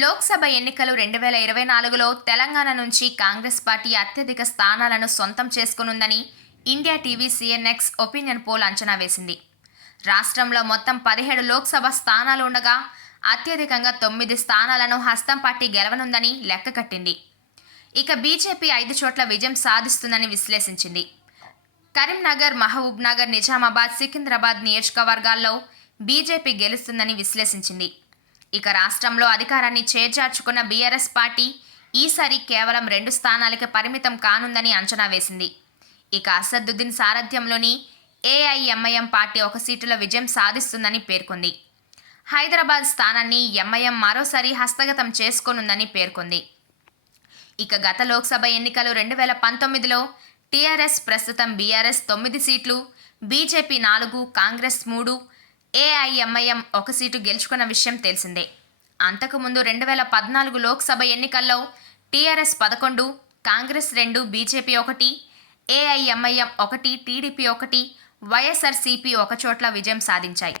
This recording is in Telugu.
లోక్సభ ఎన్నికలు 2024లో తెలంగాణ నుంచి కాంగ్రెస్ పార్టీ అత్యధిక స్థానాలను సొంతం చేసుకునుందని India TV CNX opinion poll అంచనా వేసింది. రాష్ట్రంలో మొత్తం 17 లోక్సభ స్థానాలు ఉండగా అత్యధికంగా 9 స్థానాలను హస్తం పార్టీ గెలవనుందని లెక్కకట్టింది. ఇక బీజేపీ 5 చోట్ల విజయం సాధిస్తుందని విశ్లేషించింది. కరీంనగర్, మహబూబ్నగర్, నిజామాబాద్, సికింద్రాబాద్ నియోజకవర్గాల్లో బీజేపీ గెలుస్తుందని విశ్లేషించింది. ఇక రాష్ట్రంలో అధికారాన్ని చేజార్చుకున్న బీఆర్ఎస్ పార్టీ ఈసారి కేవలం 2 స్థానాలకే పరిమితం కానుందని అంచనా వేసింది. ఇక అసదుద్దీన్ సారథ్యంలోని ఏఐఎంఐఎం పార్టీ 1 సీటులో విజయం సాధిస్తుందని పేర్కొంది. హైదరాబాద్ స్థానాన్ని ఎంఐఎం మరోసారి హస్తగతం చేసుకోనుందని పేర్కొంది. ఇక గత లోక్సభ ఎన్నికలు 2019లో టీఆర్ఎస్ ప్రస్తుతం బీఆర్ఎస్ 9 సీట్లు, బీజేపీ 4, కాంగ్రెస్ 3, ఏఐఎంఐఎం 1 సీటు గెలుచుకున్న విషయం తెలిసిందే. అంతకుముందు 2014 లోక్సభ ఎన్నికల్లో TRS 11, Congress 2, BJP 1, AIMIM 1, TDP 1, YSRCP 1 చోట్ల విజయం సాధించాయి.